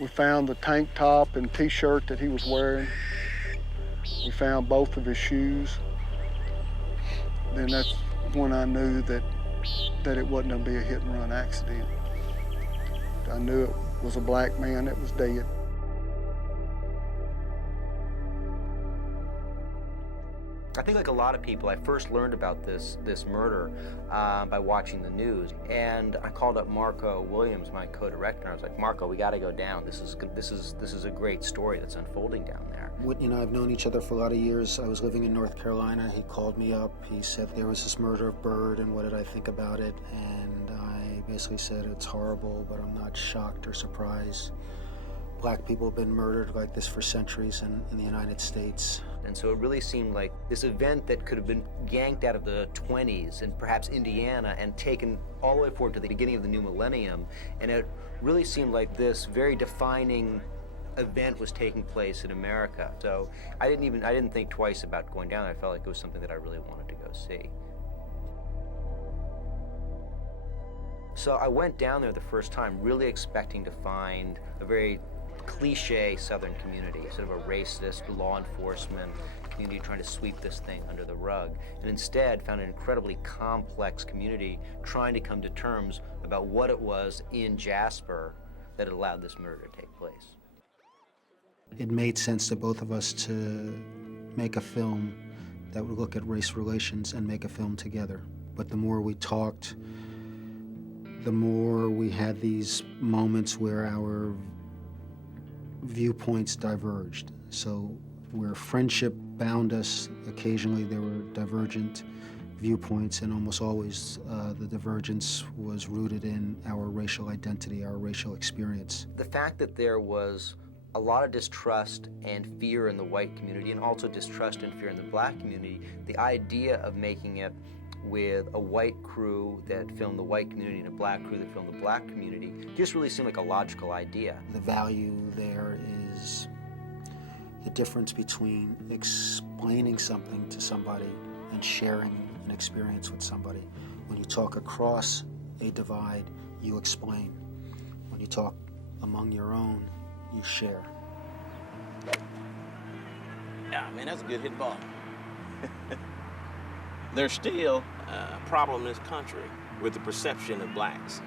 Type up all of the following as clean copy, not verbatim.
We found the tank top and t-shirt that he was wearing. We found both of his shoes. Then that's when I knew that it wasn't going to be a hit and run accident. I knew it was a black man that was dead. I think like a lot of people, I first learned about this murder by watching the news, and I called up Marco Williams, my co-director, and I was like, Marco, we got to go down. This is a great story that's unfolding down there. Whitney and I have known each other for a lot of years. I was living in North Carolina. He called me up. He said there was this murder of Byrd, and what did I think about it? And I basically said it's horrible, but I'm not shocked or surprised. Black people have been murdered like this for centuries in the United States. And so it really seemed like this event that could have been yanked out of the 20s and perhaps Indiana and taken all the way forward to the beginning of the new millennium. And it really seemed like this very defining event was taking place in America. So I didn't think twice about going down. I felt like it was something that I really wanted to go see. So I went down there the first time really expecting to find a very cliche Southern community, sort of a racist law enforcement community trying to sweep this thing under the rug, and instead found an incredibly complex community trying to come to terms about what it was in Jasper that had allowed this murder to take place. It made sense to both of us to make a film that would look at race relations and make a film together. But the more we talked, the more we had these moments where our viewpoints diverged. So where friendship bound us, occasionally there were divergent viewpoints, and almost always the divergence was rooted in our racial identity, our racial experience. The fact that there was a lot of distrust and fear in the white community, and also distrust and fear in the black community, the idea of making it with a white crew that filmed the white community and a black crew that filmed the black community just really seemed like a logical idea. The value there is the difference between explaining something to somebody and sharing an experience with somebody. When you talk across a divide, you explain. When you talk among your own, you share. Yeah, man, that's a good hit ball. There's still a problem in this country with the perception of blacks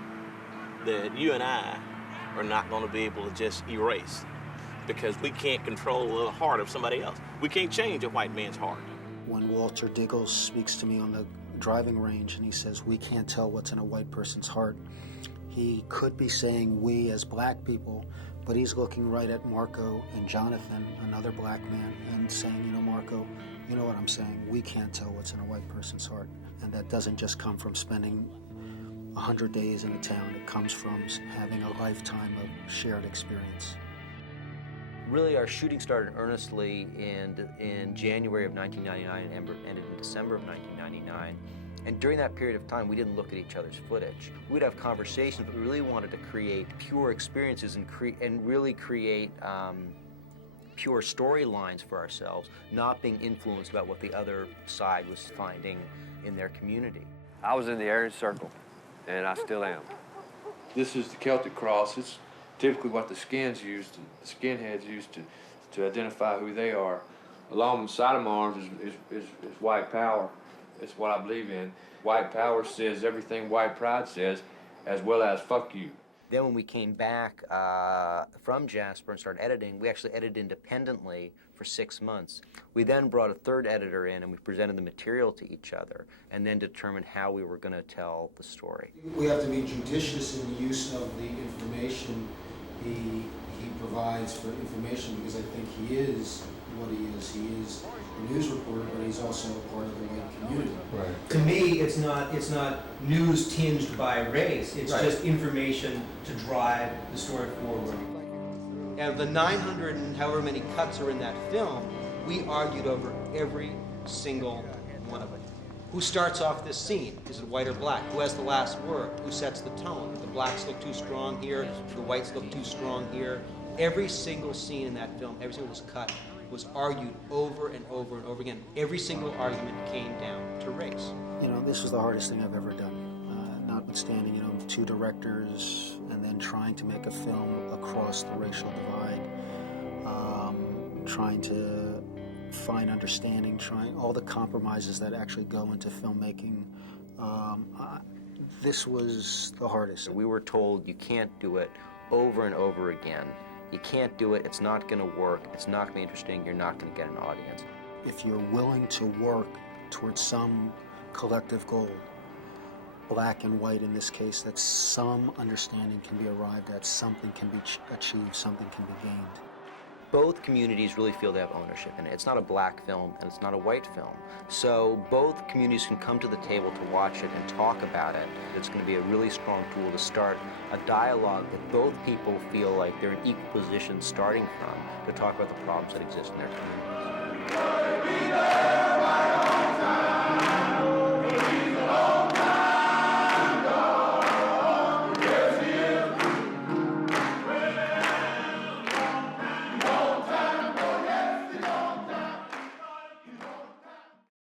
that you and I are not going to be able to just erase because we can't control the heart of somebody else. We can't change a white man's heart. When Walter Diggles speaks to me on the driving range and he says, we can't tell what's in a white person's heart, he could be saying we as black people, but he's looking right at Marco and Jonathan, another black man, and saying, you know, Marco, you know what I'm saying? We can't tell what's in a white person's heart. And that doesn't just come from spending 100 days in a town. It comes from having a lifetime of shared experience. Really, our shooting started earnestly in January of 1999 and ended in December of 1999. And during that period of time, we didn't look at each other's footage. We'd have conversations, but we really wanted to create pure experiences and really create pure storylines for ourselves, not being influenced about what the other side was finding in their community. I was in the Aryan Circle, and I still am. This is the Celtic cross. It's typically what the skinheads use to identify who they are. Along the side of my arms is white power. It's what I believe in. White power says everything white pride says, as well as fuck you. Then when we came back from Jasper and started editing, we actually edited independently for 6 months. We then brought a third editor in and we presented the material to each other and then determined how we were going to tell the story. We have to be judicious in the use of the information he provides for information, because I think he is what he is. He is a news reporter, but he's also a part of the white community. Right. To me, it's not news tinged by race. It's just information to drive the story forward. And of the 900 and however many cuts are in that film, we argued over every single one of it. Who starts off this scene? Is it white or black? Who has the last word? Who sets the tone? The blacks look too strong here, the whites look too strong here. Every single scene in that film, every single cut, was argued over and over and over again. Every single argument came down to race. You know, this was the hardest thing I've ever done. Notwithstanding, two directors and then trying to make a film across the racial divide, trying to find understanding, trying all the compromises that actually go into filmmaking. This was the hardest. We were told you can't do it over and over again. You can't do it, it's not going to work, it's not going to be interesting, you're not going to get an audience. If you're willing to work towards some collective goal, black and white in this case, that some understanding can be arrived at, something can be achieved, something can be gained. Both communities really feel they have ownership in it. It's not a black film and it's not a white film. So both communities can come to the table to watch it and talk about it. It's going to be a really strong tool to start a dialogue that both people feel like they're in equal position starting from to talk about the problems that exist in their communities.